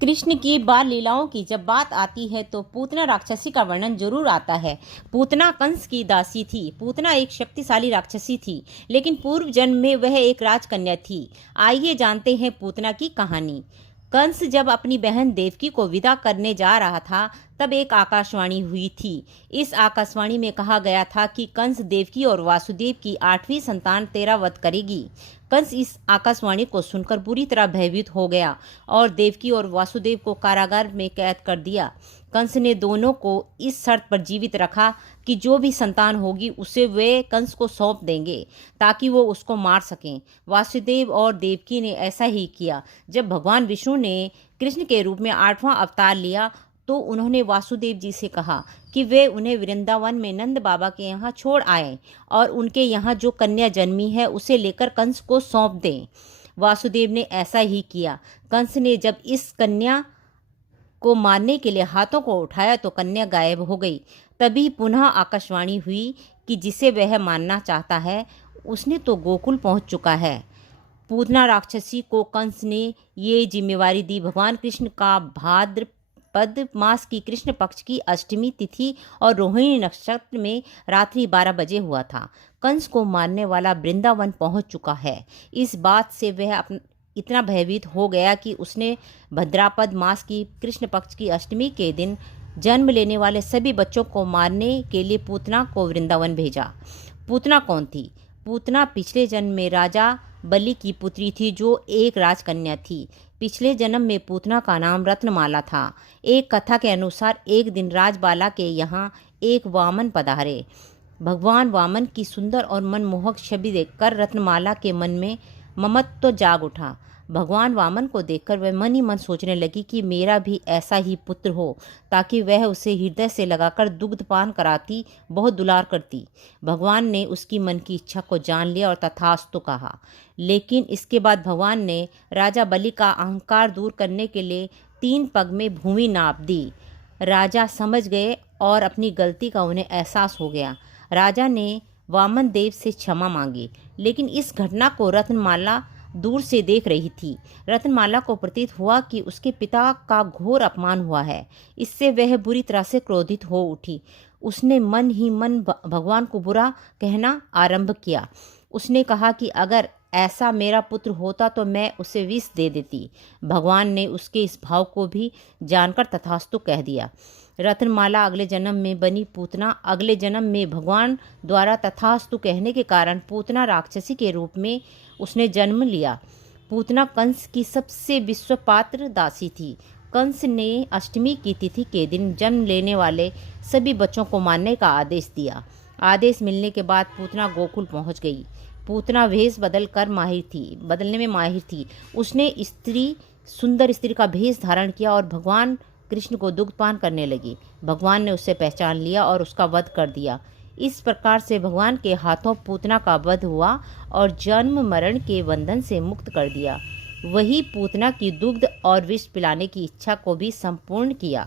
कृष्ण की बाल लीलाओं की जब बात आती है तो पूतना राक्षसी का वर्णन जरूर आता है। पूतना कंस की दासी थी। पूतना एक शक्तिशाली राक्षसी थी, लेकिन पूर्व जन्म में वह एक राजकन्या थी। आइए जानते हैं पूतना की कहानी। कंस जब अपनी बहन देवकी को विदा करने जा रहा था, तब एक आकाशवाणी हुई थी। इस आकाशवाणी में कहा गया था कि कंस देवकी और वासुदेव की 8वीं संतान तेरा वध करेगी। कंस इस आकाशवाणी को सुनकर बुरी तरह भयभीत हो गया और देवकी और वासुदेव को कारागार में कैद कर दिया। कंस ने दोनों को इस शर्त पर जीवित रखा कि जो भी संतान होगी उसे वे कंस को सौंप देंगे ताकि वो उसको मार सकें। वासुदेव और देवकी ने ऐसा ही किया। जब भगवान विष्णु ने कृष्ण के रूप में 8वां अवतार लिया तो उन्होंने वासुदेव जी से कहा कि वे उन्हें वृंदावन में नंद बाबा के यहाँ छोड़ आए और उनके यहाँ जो कन्या जन्मी है उसे लेकर कंस को सौंप दें। वासुदेव ने ऐसा ही किया। कंस ने जब इस कन्या को मारने के लिए हाथों को उठाया तो कन्या गायब हो गई। तभी पुनः आकाशवाणी हुई कि जिसे वह मारना चाहता है उसने तो गोकुल पहुंच चुका है। पूतना राक्षसी को कंस ने ये जिम्मेवारी दी। भगवान कृष्ण का भाद्रपद मास की कृष्ण पक्ष की अष्टमी तिथि और रोहिणी नक्षत्र में रात्रि 12 बजे हुआ था। कंस को मारने वाला वृंदावन पहुंच चुका है। इस बात से वह इतना भयभीत हो गया कि उसने भद्रापद मास की कृष्ण पक्ष की अष्टमी के दिन जन्म लेने वाले सभी बच्चों को मारने के लिए पूतना को वृंदावन भेजा। पूतना कौन थी? पूतना पिछले जन्म में राजा बलि की पुत्री थी, जो एक राजकन्या थी। पिछले जन्म में पूतना का नाम रत्नमाला था। एक कथा के अनुसार एक दिन राजबाला के यहाँ एक वामन पधारे। भगवान वामन की सुंदर और मनमोहक छवि देखकर रत्नमाला के मन में ममत्व तो जाग उठा। भगवान वामन को देखकर वह मन ही मन सोचने लगी कि मेरा भी ऐसा ही पुत्र हो, ताकि वह उसे हृदय से लगाकर दुग्धपान कराती, बहुत दुलार करती। भगवान ने उसकी मन की इच्छा को जान लिया और तथास्तु कहा। लेकिन इसके बाद भगवान ने राजा बलि का अहंकार दूर करने के लिए 3 पग में भूमि नाप दी। राजा समझ गए और अपनी गलती का उन्हें एहसास हो गया। राजा ने वामन देव से क्षमा मांगी, लेकिन इस घटना को रत्नमाला दूर से देख रही थी। रत्नमाला को प्रतीत हुआ कि उसके पिता का घोर अपमान हुआ है। इससे वह बुरी तरह से क्रोधित हो उठी। उसने मन ही मन भगवान को बुरा कहना आरंभ किया। उसने कहा कि अगर ऐसा मेरा पुत्र होता तो मैं उसे विष दे देती। भगवान ने उसके इस भाव को भी जानकर तथास्तु कह दिया। रत्नमाला अगले जन्म में बनी पूतना। अगले जन्म में भगवान द्वारा तथास्तु कहने के कारण पूतना राक्षसी के रूप में उसने जन्म लिया। पूतना कंस की सबसे विश्वपात्र दासी थी। कंस ने अष्टमी की तिथि के दिन जन्म लेने वाले सभी बच्चों को मारने का आदेश दिया। आदेश मिलने के बाद पूतना गोकुल पहुंच गई। पूतना वेश बदलने में माहिर थी। उसने सुंदर स्त्री का भेष धारण किया और भगवान कृष्ण को दुग्धपान करने लगी। भगवान ने उसे पहचान लिया और उसका वध कर दिया। इस प्रकार से भगवान के हाथों पूतना का वध हुआ और जन्म मरण के बंधन से मुक्त कर दिया। वही पूतना की दुग्ध और विष पिलाने की इच्छा को भी संपूर्ण किया।